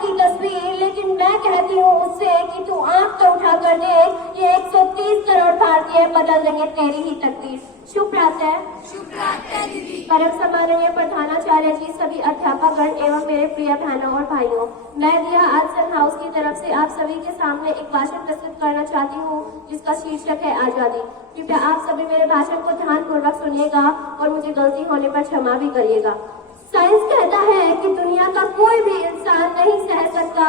की तस्वीर, लेकिन मैं कहती हूँ उससे कि तू आंख तो उठा कर देख, ये 130 करोड़ भारतीय बदल देंगे तेरी ही तकदीर। शुभ प्रातः। शुभ प्रातः दीदी। परम सम्माननीय प्रधानाचार्य जी, सभी अध्यापकगण एवं मेरे प्रिय बहनों और भाइयों, मैं दिया आर्ट्स हाउस की तरफ से आप सभी के सामने एक भाषण प्रस्तुत करना चाहती हूँ जिसका शीर्षक है आजादी। कृपया आप सभी मेरे भाषण को ध्यानपूर्वक सुनिएगा और मुझे गलती होने पर क्षमा भी करिएगा। साइंस कहता है कि दुनिया का कोई भी इंसान नहीं सह सकता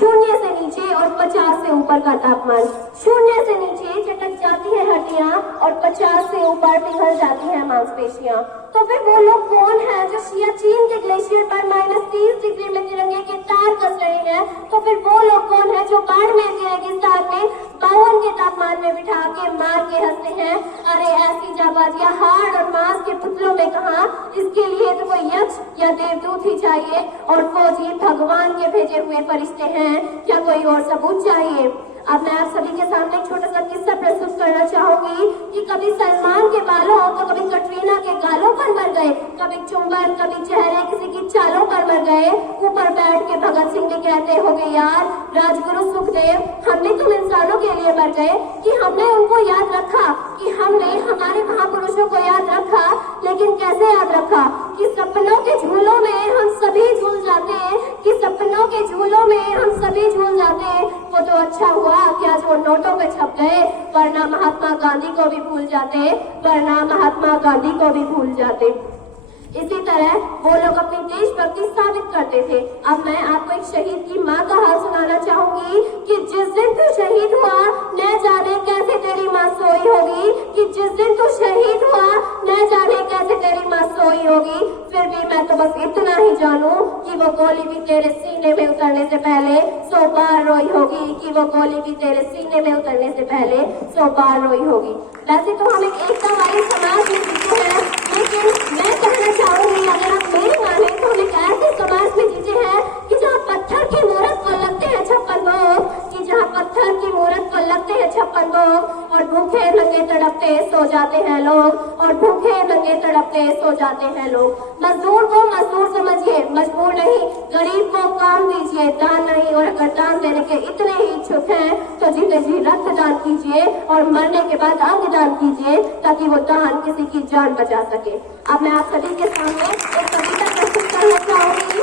0 से नीचे और 50 से ऊपर का तापमान। 0 से नीचे चटक जाती है हड्डियां और 50 से ऊपर पिघल जाती है मांसपेशियां। तो फिर वो लोग कौन है जो सियाचिन के ग्लेशियर पर -30 डिग्री में तिरंगे के तार कस रहे हैं? तो फिर वो लोग कौन है जो बाड़मेर के रेगिस्तान में 52 के तापमान में बिठा के मार के हंसते हैं? अरे ऐसी जाबाजियां हाड़ और मांस के पुतलों में कहा, इसके लिए तो कोई यक्ष या देवदूत ही चाहिए और फौजी भगवान के भेजे हुए फरिश्ते हैं, क्या कोई और सबूत चाहिए? अब मैं आप सभी के सामने एक छोटा सा किस्सा प्रस्तुत करना चाहूंगी कि कभी सलमान के बालों तो कभी कटरीना के गालों पर मर गए, कभी चुंबन, कभी चेहरे किसी की चालों पर मर गए। ऊपर बैठ के भगत सिंह भी कहते होंगे, यार राजगुरु सुखदेव, हमने तुम इंसानों के लिए मर गए कि हमने उनको याद रखा, कि हमने हमारे महापुरुषों को याद रखा। लेकिन कैसे याद रखा? कि सपनों के झूलों में हम सभी झूल जाते हैं, कि सपनों के झूलों में हम सभी झूल जाते हैं। वो तो अच्छा हुआ कि आज वो नोटों पे छप गए, वरना महात्मा गांधी को भी भूल जाते, वरना महात्मा गांधी को भी भूल जाते। इसी तरह वो लोग अपनी देशभक्ति साबित करते थे। अब मैं आपको एक शहीद की माँ का हाल सुनाना चाहूंगी कि जिस दिन तू शहीद हुआ न जाने कैसे तेरी माँ सोई होगी, कि जिस दिन तू शहीद हुआ न जाने कैसे तेरी माँ सोई होगी। फिर भी मैं तो बस इतना ही जानू कि वो गोली भी तेरे सीने में उतरने से पहले 100 बार रोई होगी, कि वो गोली भी तेरे सीने में उतरने से पहले 100 बार रोई होगी। वैसे तो हम एक एकता वाले समाज में जीते हैं, लेकिन मैं कहना चाहूंगी अगर आप मेरी माने तो हम एक ऐसे समाज में जीते हैं कि जहाँ पत्थर की मूरत पर लगते हैं 56 लोग, कि जहाँ पत्थर की मूरत पर लगते हैं 56 लोग और भूखे नंगे तड़पते सो जाते हैं लोग, और भूखे नंगे तड़पते सो जाते हैं लोग। मजदूर को मजदूर समझिए, मजबूर नहीं। गरीब को काम दीजिए, दान नहीं। और अगर दान देने के इतने ही इच्छुक हैं तो जीते जी रक्त दान कीजिए और मरने के बाद अंग दान कीजिए, ताकि वो दान किसी की जान बचा सके। अब मैं आप सभी के सामने एक कविता प्रस्तुत करना चाहूंगी।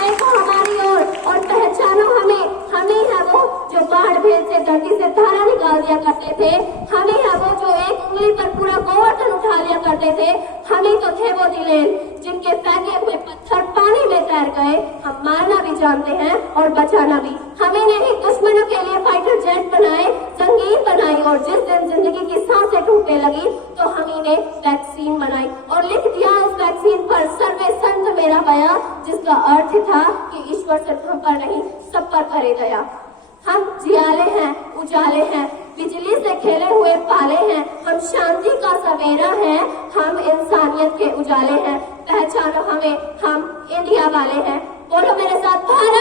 देखो हमारी ओर और पहचानो हमें, हम ही है वो जो बाढ़ भेद से धरती से धारा निकाल दिया करते थे, हम ही है वो जो एक उंगली पर पूरा गोवर्धन उठा लिया करते थे, हम ही तो थे वो दिलेर जिनके फेंके हुए पत्थर पानी में तैर गए। हम मारना भी जानते हैं और बचाना भी। हमें नहीं दुश्मनों के लिए फाइटर जेट बनाए, संगीन बनाई, और जिस दिन जिंदगी की सांसें टूटने लगी तो हम ही ने वैक्सीन बनाई और लिख दिया उस वैक्सीन पर सर्वे संत मेरा बया, जिसका अर्थ था कि ईश्वर सिर्फ हम पर नहीं सब पर करे दया। हम जियाले हैं, उजाले हैं, बिजली से खेले हुए पाले हैं, हम शांति का सवेरा हैं, हम इंसानियत के उजाले हैं। पहचानो हमें, हम इंडिया वाले हैं। बोलो मेरे साथ, भारत